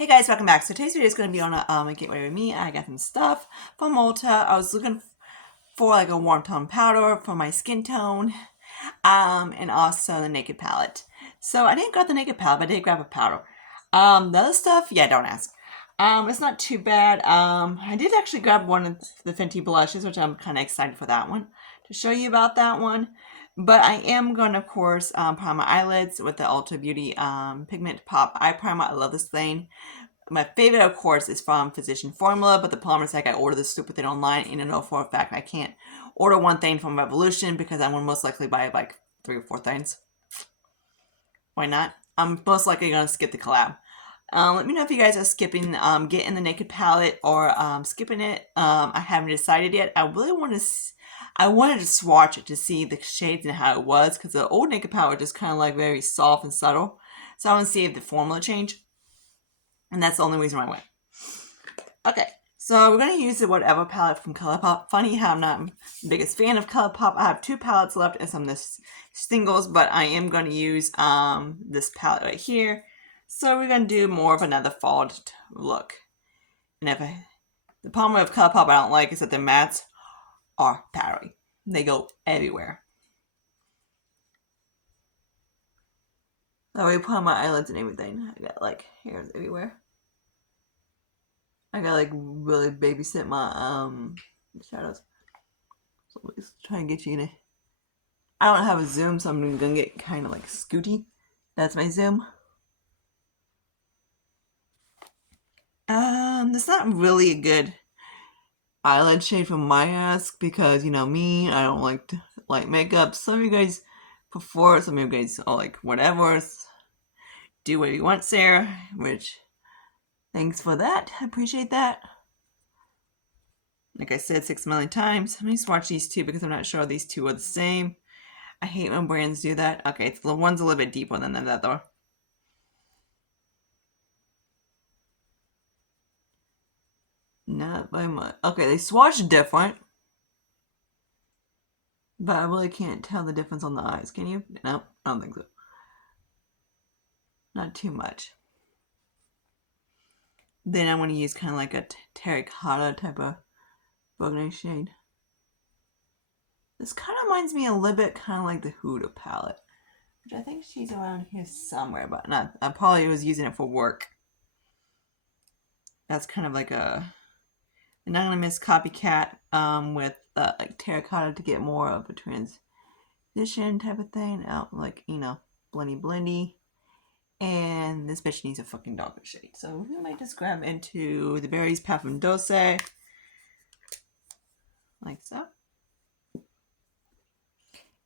Hey guys, welcome back. So today's video is going to be on a get ready with me. I got some stuff from Ulta. I was looking for like a warm tone powder for my skin tone, and also the naked palette. So I didn't grab the naked palette, but I did grab a powder. The other stuff, yeah, don't ask. It's not too bad. I did actually grab one of the Fenty blushes, which I'm kind of excited for that one to show you about that one. But I am going to, of course, prime my eyelids with the Ulta Beauty Pigment Pop Eye Primer. I love this thing. My favorite, of course, is from Physician Formula, but the problem is like I ordered this stupid thing online, and I know for a fact I can't order one thing from Revolution because I will most likely buy like 3 or 4 things. Why not? I'm most likely going to skip the collab. Let me know if you guys are skipping getting the naked palette or skipping it. I haven't decided yet. I really want to. I wanted to swatch it to see the shades and how it was because the old naked palette was just kind of like very soft and subtle. So I want to see if the formula changed. And that's the only reason why I went. Okay, so we're going to use the whatever palette from ColourPop. Funny how I'm not the biggest fan of ColourPop. I have 2 palettes left and some of the singles, but I am going to use this palette right here. So we're going to do more of another fall look. And the problem with ColourPop I don't like is that the mattes are powdery. They go everywhere. So I put on my eyelids and everything. I got like hairs everywhere. I gotta like really babysit my shadows. So let's try and get you in. I don't have a zoom, so I'm gonna get kind of like scooty. That's my zoom. That's not really a good eyelid shade for my ass because you know me, I don't like to like makeup. Some of you guys prefer it, some of you guys are like whatever. Do what you want, Sarah, which thanks for that. I appreciate that. Like I said 6 million times. Let me swatch these two because I'm not sure these two are the same. I hate when brands do that. Okay, the one's a little bit deeper than that though. Not by much. Okay, they swatch different. But I really can't tell the difference on the eyes. Can you? No, I don't think so. Not too much. Then I want to use kind of like a terracotta type of burgundy shade. This kind of reminds me a little bit kind of like the Huda palette. Which I think she's around here somewhere, but not. I probably was using it for work. That's kind of like a anonymous copycat with like terracotta to get more of a transition type of thing. Out like, you know, blendy. And this bitch needs a fucking darker shade. So we might just grab into the Berries Parfum Dose. Like so.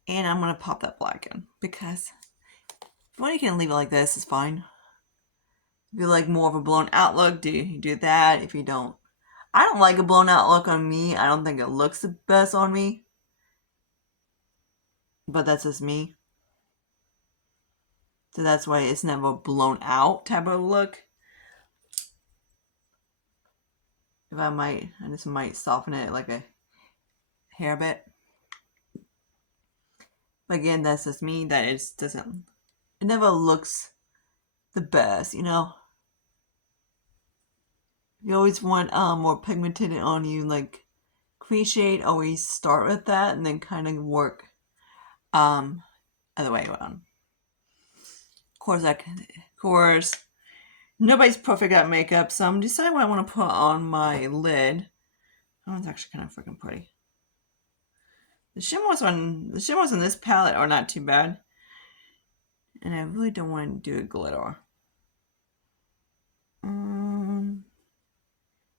And I'm going to pop that black in. Because if you can leave it like this, it's fine. If you like more of a blown out look, do that. If you don't. I don't like a blown out look on me. I don't think it looks the best on me. But that's just me. So that's why it's never a blown out type of look. If I just might soften it like a hair bit. But again, that's just me. That it doesn't. It never looks the best, you know. You always want more pigmented on you, like crease shade. Always start with that and then kind of work other way around. Of course, nobody's perfect at makeup, so I'm deciding what I want to put on my lid. That one's actually kind of freaking pretty. The shimmers on this palette are not too bad. And I really don't want to do a glitter.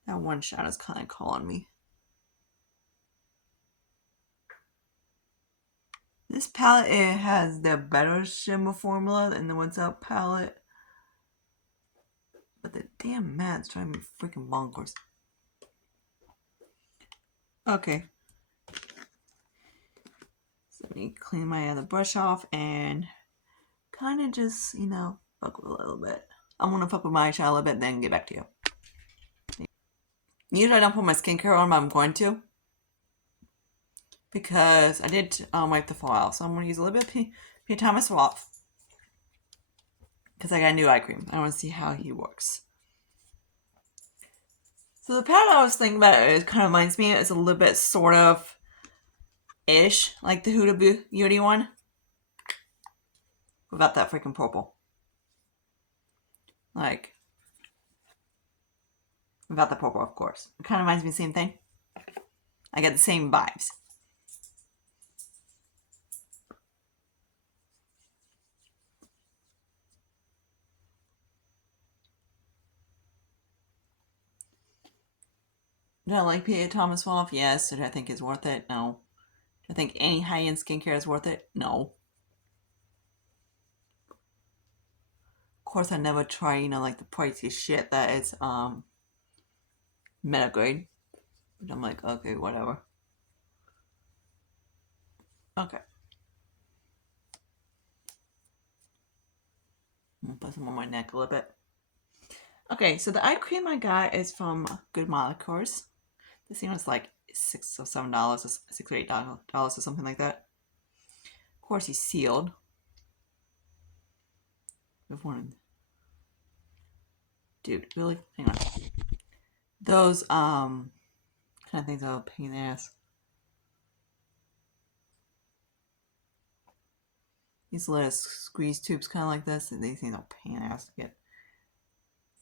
That one shot is kind of calling me. This palette, it has the better shimmer formula than the What's Up palette. But the damn matte's driving me freaking bonkers. Okay. So let me clean my other brush off and kind of just, you know, fuck with a little bit. I'm going to fuck with my eyeshadow a little bit, then get back to you. Usually I don't put my skincare on, but I'm going to. Because I did wipe the fallout. So I'm going to use a little bit of Piatamist Swap. Because I got a new eye cream. I want to see how he works. So the palette I was thinking about, it kind of reminds me, it's a little bit sort of ish like the Huda Beauty one. Without that freaking purple. Like, without the purple, of course. It kind of reminds me of the same thing. I get the same vibes. Do I like P.A. Thomas Wolf? Yes. Did I think it's worth it? No. Do I think any high-end skincare is worth it? No. Of course, I never try, like the pricey shit that is meta grade. But I'm like, okay, whatever. Okay. I'm gonna put some on my neck a little bit. Okay, so the eye cream I got is from Good Molecules. This thing was like $6 or $7, or $6 or $8 or something like that. Of course, he's sealed. With one. Dude, really? Hang on. Those kind of things are a pain in the ass. These little squeeze tubes kind of like this, and these things are a pain in the ass to get.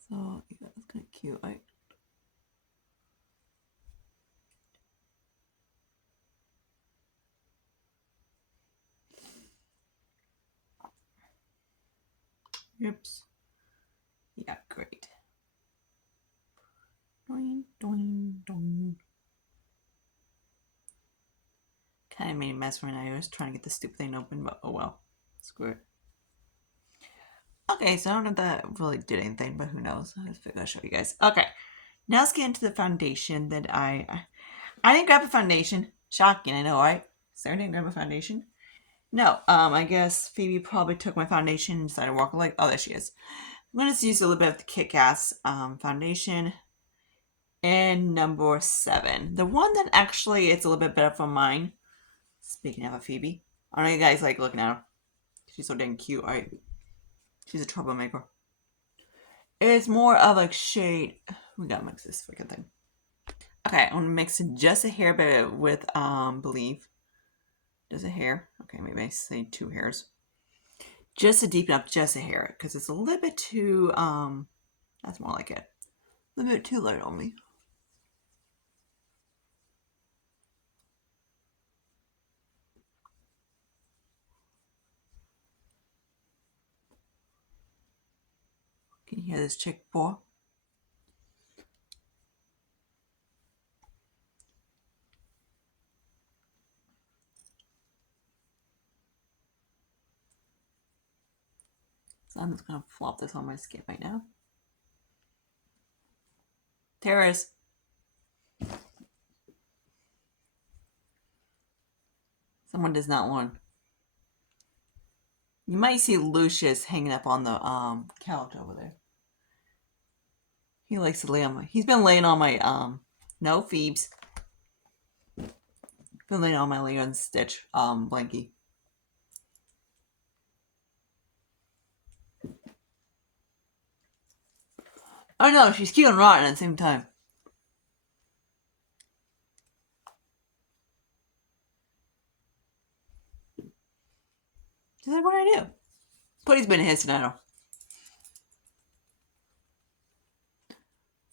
So yeah, that's kind of cute, right? Oops. Yeah, great. Doing, doing, doing. Kind of made a mess when I was trying to get the stupid thing open, but oh well. Screw it. Okay, so I don't know if that really did anything, but who knows? I figured I'll show you guys. Okay, now let's get into the foundation that I didn't grab a foundation. Shocking, I know, right? Sarah didn't grab a foundation. No, I guess Phoebe probably took my foundation and decided to walk like, oh, there she is. I'm going to use a little bit of the Kick-Ass foundation. And number 7. The one that actually it's a little bit better from mine. Speaking of a Phoebe. I know you guys like looking at her. She's so dang cute, right? She's a troublemaker. It's more of a shade. We gotta mix this freaking thing. Okay, I'm gonna mix just a hair bit with Believe. Just a hair. Okay, maybe I say 2 hairs. Just to deepen up just a hair, because it's a little bit too that's more like it. A little bit too light on me. Can you hear this chick pour? So I'm just gonna flop this on my skin right now. Terrace. Someone does not want. You might see Lucius hanging up on the couch over there. He likes to lay on my. He's been laying on my no Phoebes. Been laying on my Lego and Stitch blankie. Oh no, she's cute and rotten at the same time. She's like, what do I do? Putty's been hissing at her.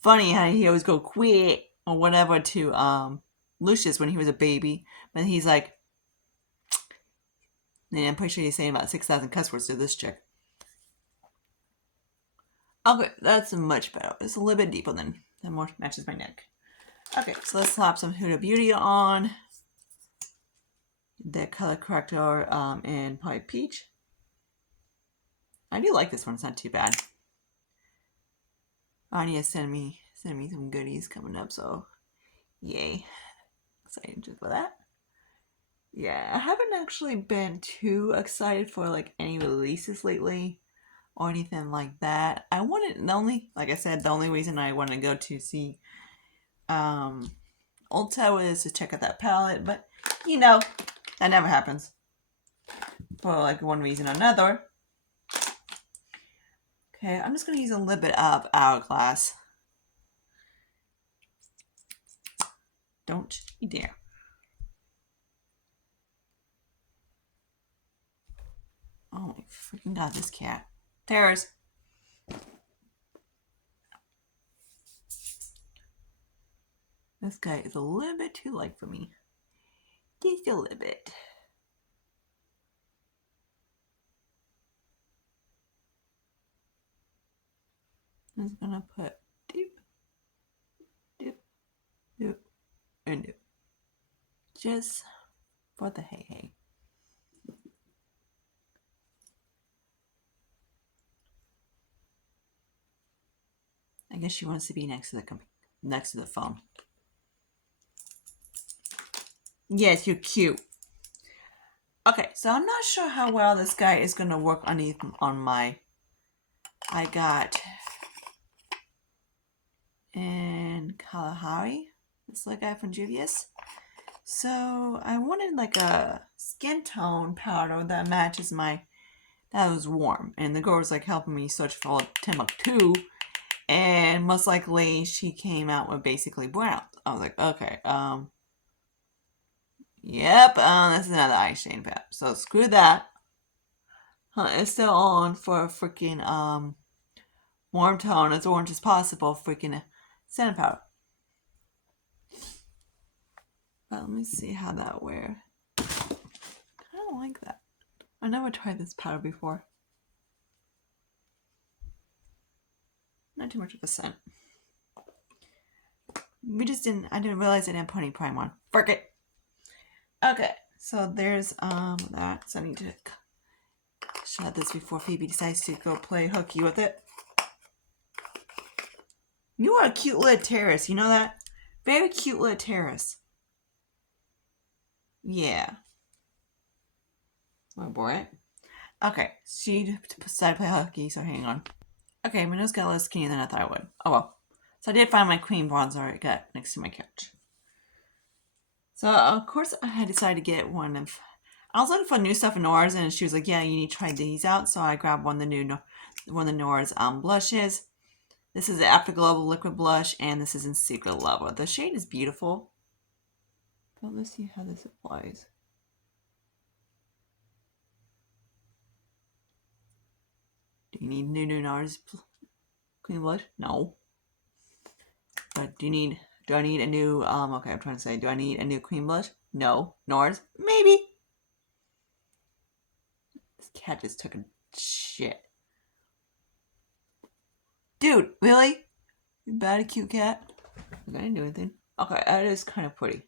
Funny how he always go quit or whatever to Lucius when he was a baby, but he's like, and I'm pretty sure he's saying about 6,000 cuss words to this chick. Okay, that's much better. It's a little bit deeper than that more matches my neck. Okay, so let's slap some Huda Beauty on. The color corrector in probably peach. I do like this one. It's not too bad. Anya sent me some goodies coming up, so yay! Excited for that. Yeah, I haven't actually been too excited for like any releases lately or anything like that. I wanted like I said, the only reason I wanted to go to see Ulta was to check out that palette, but that never happens for like one reason or another. Okay, I'm just gonna use a little bit of Hourglass. Don't you dare. Oh my freaking god, this cat. Terrors. This guy is a little bit too light for me. Just a little bit. I'm just gonna put dip, dip, dip, and dip. Just for the hey hey. I guess she wants to be next to the phone. Yes, you're cute. Okay, so I'm not sure how well this guy is gonna work on my. I got in Kalahari. This little guy from Juvia's. So I wanted like a skin tone powder that matches my. That was warm, and the girl was like helping me search for Timbuktu, and most likely she came out with basically brown. I was like, okay, yep, this is another eye shade palette. So screw that. It's still on for a freaking warm tone, as orange as possible, freaking sand powder. But let me see how that wears. I don't like that. I never tried this powder before. Not too much of a scent. I didn't realize I didn't put any prime on. Frick it. Okay, so there's that. So I need to shut this before Phoebe decides to go play hooky with it. You are a cute little terrace, you know that? Very cute little terrace. Yeah. Oh boy. Okay, she decided to play hooky, so hang on. Okay, my nose got less skinny than I thought it would. Oh well. So I did find my cream bronzer I got next to my couch. So of course I had decided to get one of. I was looking for new stuff in Nora's, and she was like, "Yeah, you need to try these out." So I grabbed one of the Nora's blushes. This is the Afterglow liquid blush, and this is in Secret Lover. The shade is beautiful. But let's see how this applies. Do you need new Nora's cream blush? No. But do I need a new, okay, I'm trying to say, do I need a new cream blush? No. Nora's? Maybe. This cat just took a shit. Dude, really? You bad, a cute cat? I didn't do anything. Okay, that is kind of pretty.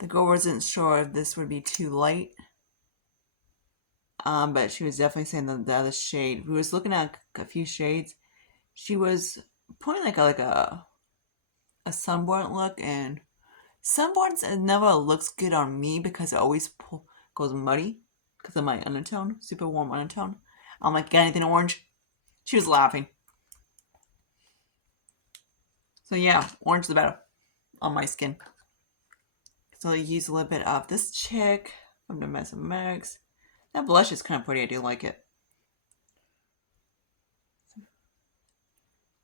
The girl wasn't sure if this would be too light. But she was definitely saying the other shade. We was looking at a few shades. She was putting like a sunburnt look, and sunburns never looks good on me because it always goes muddy because of my undertone, super warm undertone. I'm like, got anything orange? She was laughing. So yeah, orange is the better on my skin. So I use a little bit of this chick from the Mess of Max. That blush is kind of pretty. I do like it.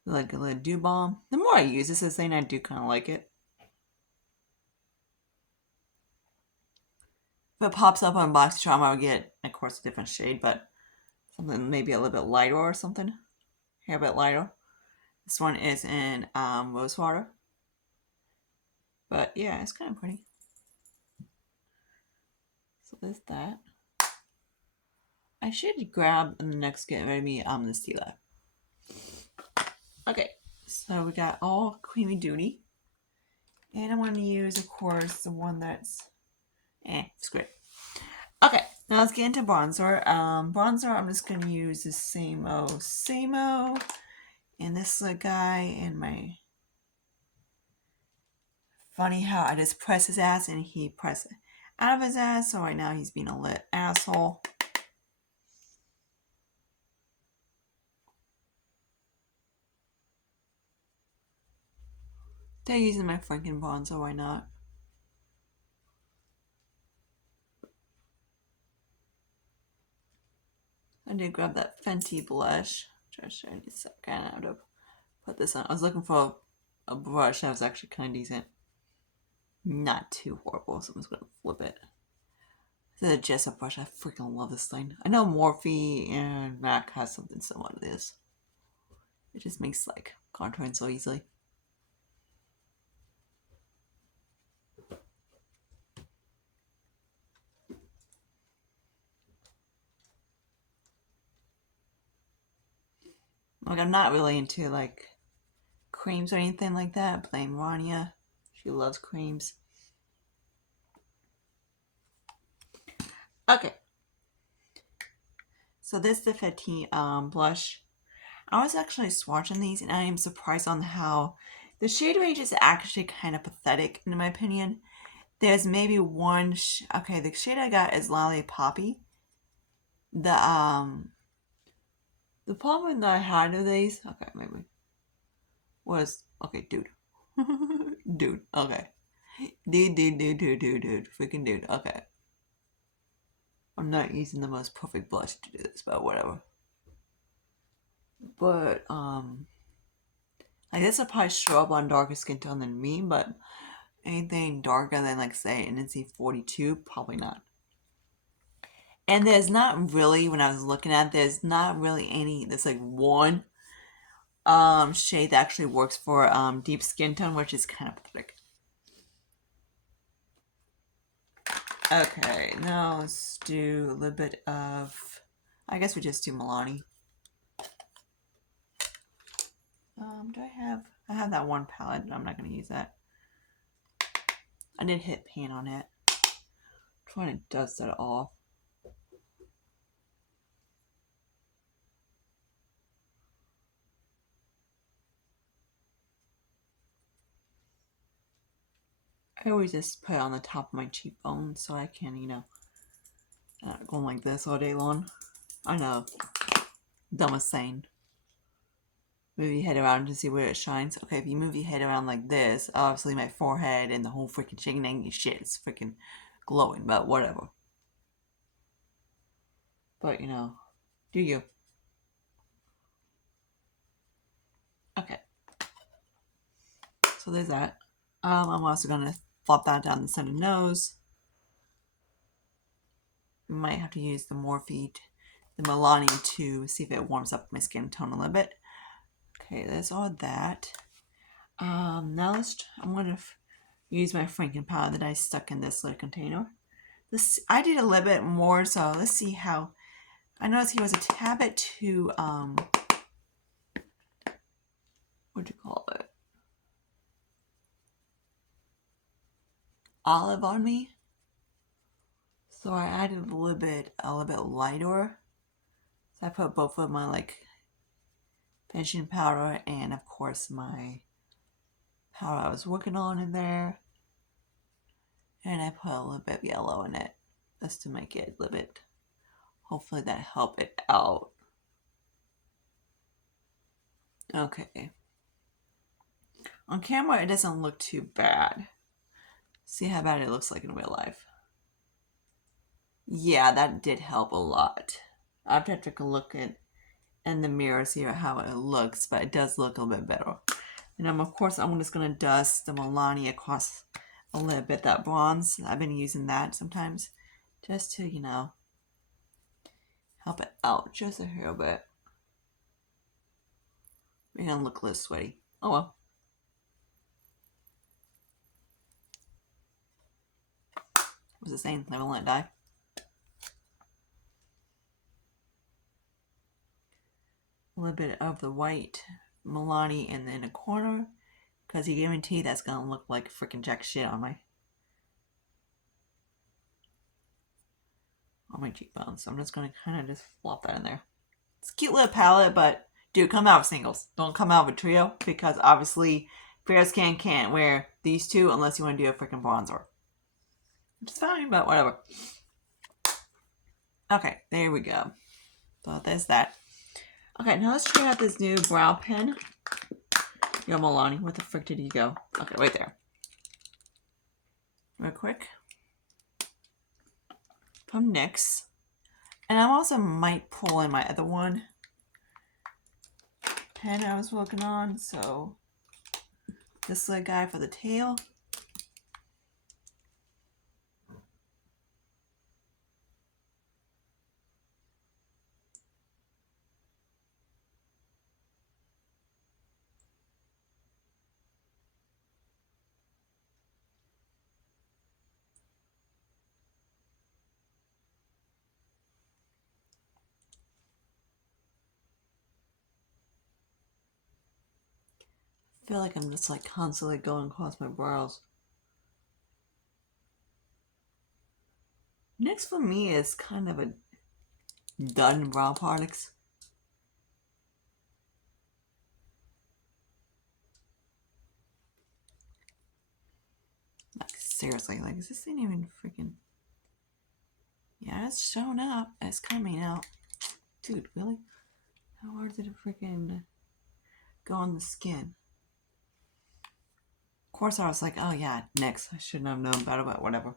Like a little dew balm. The more I use this, thing I do kind of like it. If it pops up on BoxyCharm, I would get, of course, a different shade, but something maybe a little bit lighter or something. Hair a bit lighter. This one is in rose water. But yeah, it's kind of pretty. So there's that. I should grab the next get ready the Stila. Okay, so we got all creamy duty. And I want to use, of course, the one that's it's great. Okay, now let's get into bronzer. Bronzer, I'm just going to use the Samo. And this little guy in my... Funny how I just press his ass and he pressed out of his ass. So right now he's being a lit asshole. They're using my freaking bronzer, why not? I did grab that Fenty blush. Try to show you a second how to put this on. I was looking for a brush that was actually kind of decent. not too horrible, so I'm just gonna flip it. This is a Jessup brush. I freaking love this thing. I know Morphe and MAC has something similar to this. It just makes like contouring so easily. Like, I'm not really into like creams or anything like that. Blame Rania. She loves creams. Okay. So this is the Fenty blush. I was actually swatching these and I am surprised on how the shade range is actually kind of pathetic in my opinion. There's maybe one, okay, the shade I got is Lollipoppy. The problem that I had with these, okay, maybe, was, okay, dude. Dude, okay. Dude, freaking dude, okay. I'm not using the most perfect blush to do this, but whatever. But, I guess I'll probably show up on darker skin tone than me, but anything darker than, like, say, an NC42, probably not. And there's not really, when I was looking at, there's not really any, there's like one shade that actually works for deep skin tone, which is kind of pathetic. Okay, now let's do a little bit of, I guess we just do Milani. Do I have that one palette, but I'm not going to use that. I did hit pan on it. I'm trying to dust that off. I always just put it on the top of my cheekbone so I can, you know, not going like this all day long. I know, dumbest saying. Move your head around to see where it shines. Okay, if you move your head around like this, obviously my forehead and the whole freaking chicken shit is freaking glowing, but whatever. But, you know, do you. Okay. So there's that. I'm also going to flop that down the center nose. Might have to use the Morphe, the Milani to see if it warms up my skin tone a little bit. Okay, there's all that. Now I'm going to use my Franken powder that I stuck in this little container. I did a little bit more, so let's see how. I noticed he was a tad bit too, what'd you call it? Olive on me. So I added a little bit lighter. So I put both of my like finishing powder and of course my powder I was working on in there. And I put a little bit of yellow in it just to make it a little bit, hopefully that help it out. Okay. On camera it doesn't look too bad. See how bad it looks like in real life. Yeah, that did help a lot. I have to take a look at in the mirror, see how it looks, but it does look a little bit better. And of course, I'm just going to dust the Milani across a little bit, that bronze. I've been using that sometimes just to, you know, help it out just a little bit. Make it look a little sweaty. Oh well. What's it saying? Never let it die. A little bit of the white Milani in the inner corner, because you guarantee that's going to look like freaking jack shit on my cheekbones. So I'm just going to kind of just flop that in there. It's a cute little palette, but dude, come out with singles. Don't come out with a trio, because obviously fair skin can't wear these two unless you want to do a freaking bronzer. Which is fine, but whatever. Okay, there we go. So there's that. Okay, now let's try out this new brow pen. Yo, Milani, where the frick did you go? Okay, right there. Real quick. From NYX. And I also might pull in my other one pen I was working on. So this little guy for the tail. feel like I'm just like constantly going across my brows. Next for me is kind of a done brow products. Like seriously, like is this thing even freaking? Yeah, it's showing up. It's coming out. Dude, really? How hard did it freaking go on the skin? Of course, I was like, oh yeah, next. I shouldn't have known better, but whatever.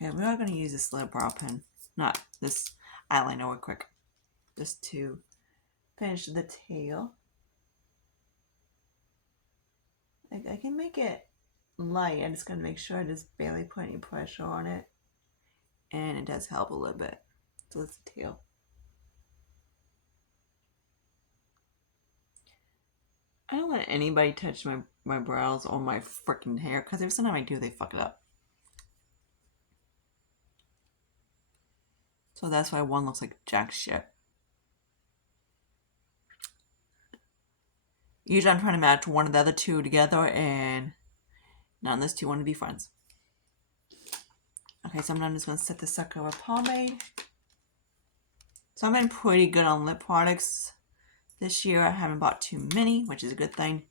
Okay, we are going to use this lip brow pen, not this eyeliner real quick, just to finish the tail. I can make it light. I'm just going to make sure I just barely put any pressure on it. And it does help a little bit. So that's the tail. I don't let anybody touch my brows or my freaking hair because every time I do, they fuck it up. So that's why one looks like jack shit. Usually I'm trying to match one of the other two together, and none of those two want to be friends. Okay, so I'm just going to set this sucker with pomade. So I've been pretty good on lip products this year. I haven't bought too many, which is a good thing.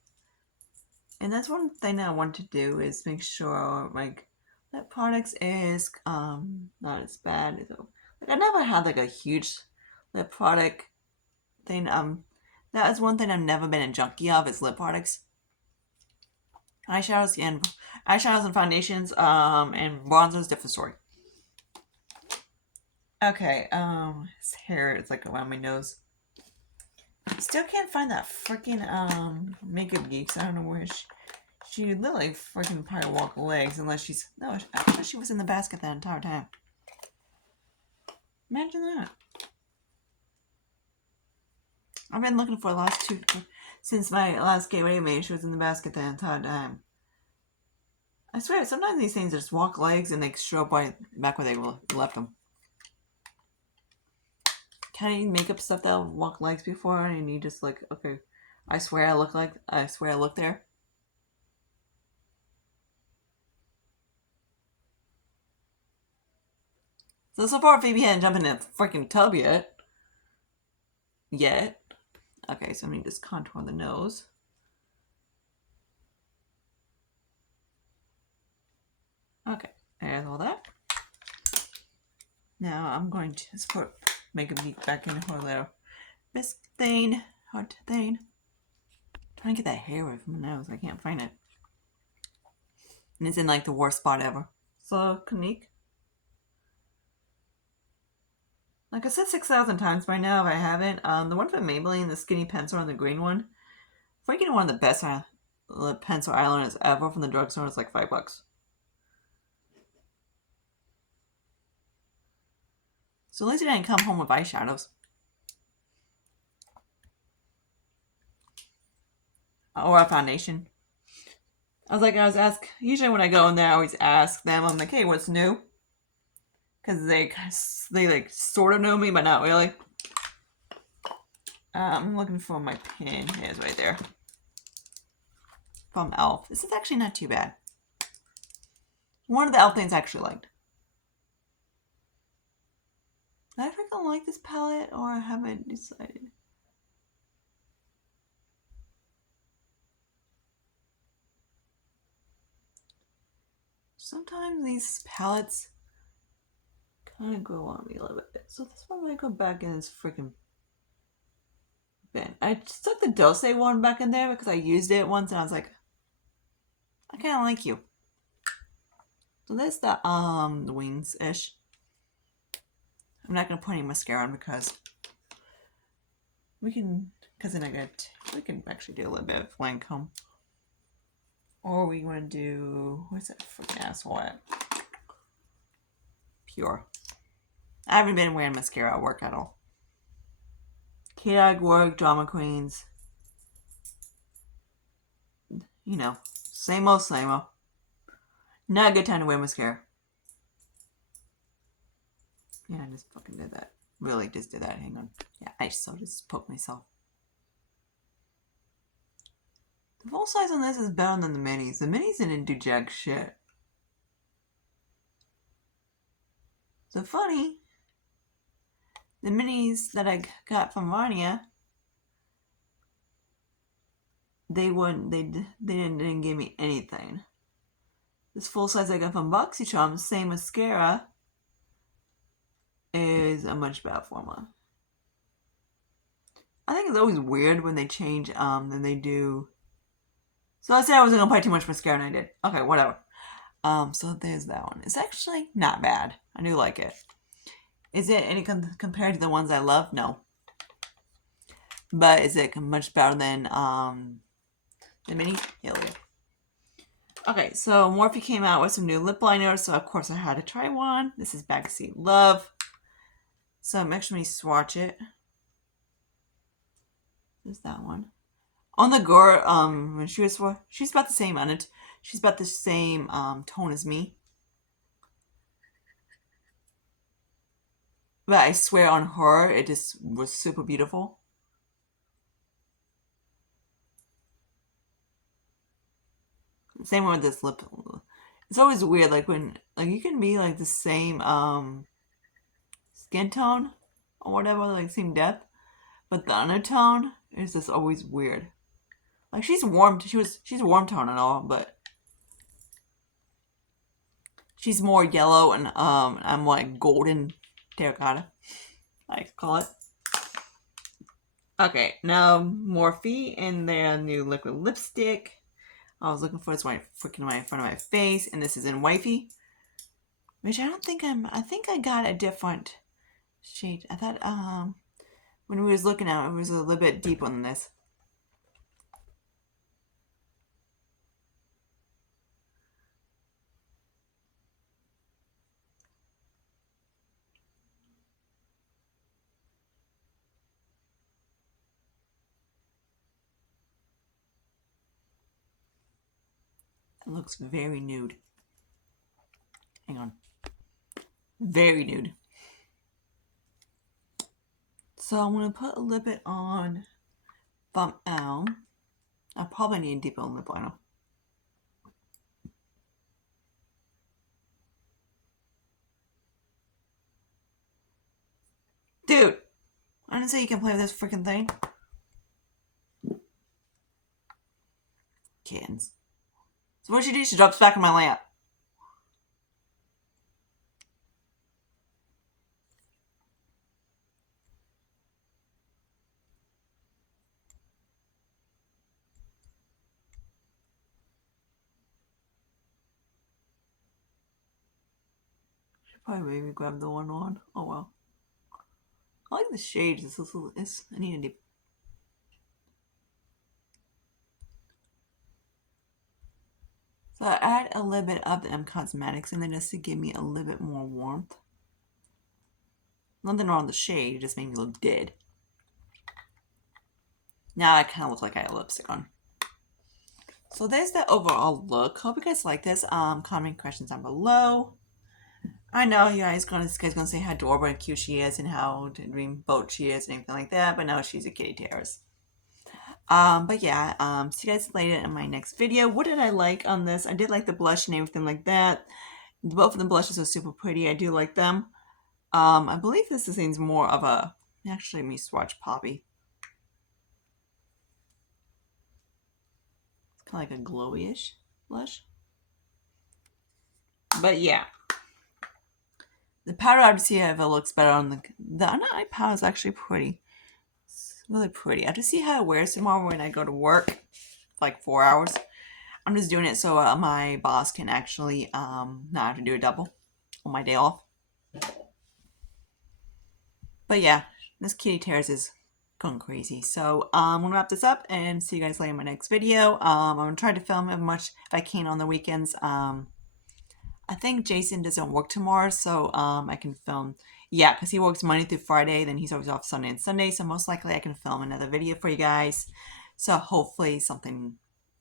And that's one thing that I want to do is make sure like lip products is not as bad. Like I never had like a huge lip product thing. That is one thing I've never been a junkie of is lip products. Eyeshadows and foundations, and bronzers, different story. Okay, his hair is like around my nose. Still can't find that freaking Makeup Geeks. I don't know where she literally freaking probably walk legs unless she's no. I thought she was in the basket that entire time. Imagine that. I've been looking for the last two since my last Get Ready Made. She was in the basket the entire time. I swear, sometimes these things just walk legs and they show up right back where they left them. Can you makeup stuff that'll walk legs before and you just like, okay, I swear I look there. So far Phoebe hadn't jumped in a freaking tub yet. Okay, so let me just contour the nose. Okay, there's all that. Now I'm going to just put Makeup Geek back in her little bisque thing, hot thing. Trying to get that hair away from my nose. I can't find it. And it's in like the worst spot ever. So, Kanique. Like I said 6,000 times by now if I haven't. The one from Maybelline, the skinny pencil and the green one. Freaking one of the best pencil eyeliners ever from the drugstore. It's like $5. So at least I didn't come home with eyeshadows. Or a foundation. Usually when I go in there, I always ask them, I'm like, hey, what's new? Because they like sort of know me, but not really. I'm looking for my pin. It is right there. From e.l.f. This is actually not too bad. One of the e.l.f. things I actually liked. Do I freaking like this palette or I haven't decided? Sometimes these palettes kind of grow on me a little bit. So this one might go back in this freaking bin. I stuck the Dose one back in there because I used it once and I was like, I kind of like you. So there's the wings-ish. I'm not going to put any mascara on because we can actually do a little bit of Lancome. Or we want to do, what's that freaking asshole at? Pure. I haven't been wearing mascara at work at all. Kid work, drama queens. You know, same old, same old. Not a good time to wear mascara. Yeah, I just fucking did that. Really just did that. Hang on. Yeah, I just poked myself. The full size on this is better than the minis. The minis didn't do jack shit. So funny. The minis that I got from Varnia, they didn't give me anything. This full size I got from BoxyCharm, same mascara, is a much better formula. I think it's always weird when they change, than they do. So I said I wasn't gonna apply too much mascara and I did. Okay, whatever. So there's that one. It's actually not bad. I do like it. Is it any compared to the ones I love? No. But is it much better than the mini? Hell yeah. Okay, so Morphe came out with some new lip liners, so of course I had to try one. This is Backseat Love. So I'm actually going to swatch it. There's that one. On the girl, when she's about the same on it. She's about the same tone as me. But I swear on her, it just was super beautiful. Same with this lip. It's always weird, like when you can be like the same skin tone or whatever, like same depth, but the undertone is just always weird. Like she's warm. She's warm tone and all, but she's more yellow and I'm like golden terracotta, I call it. Okay, now Morphe and their new liquid lipstick. I was looking for this right freaking right in front of my face, and this is in Wifey, which I don't think I think I got a different shade. I thought when we was looking at it was a little bit deeper than this. It looks very nude. Hang on. Very nude. So I'm going to put a lip bit on Bump Out. I probably need a deeper lip liner. Dude, I didn't say you can play with this freaking thing. Kittens. So what she do? She drops back in my lap. Should probably maybe grab the one on. Oh well. I like the shades. I need a deep. So I add a little bit of the M Cosmetics in there just to give me a little bit more warmth. Nothing wrong with the shade, it just made me look dead. Now I kind of look like I have lipstick on. So there's the overall look. Hope you guys like this. Comment questions down below. I know you guys gonna say how adorable and cute she is and how dream boat she is and anything like that, but no, she's a kitty terrorist. But yeah, see you guys later in my next video. What did I like on this? I did like the blush and everything like that. Both of the blushes are super pretty. I do like them. I believe this is more of a, actually let me swatch Poppy. It's kind of like a glowy-ish blush. But yeah. The powder, I have to see if it looks better on the under eye powder is actually pretty. It's really pretty. I have to see how it wears tomorrow when I go to work, like 4 hours. I'm just doing it so my boss can actually not have to do a double on my day off. But yeah, this Kitty Terrace is going crazy. So I'm gonna wrap this up and see you guys later in my next video. I'm gonna try to film as much if I can on the weekends. I think Jason doesn't work tomorrow, so I can film. Yeah, because he works Monday through Friday, then he's always off Sunday and Sunday, so most likely I can film another video for you guys. So hopefully something.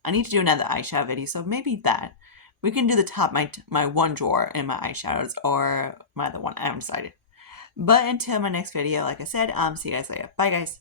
I need to do another eyeshadow video, so maybe that. We can do the top, my one drawer in my eyeshadows, or my other one. I haven't decided. But until my next video, like I said, see you guys later. Bye, guys.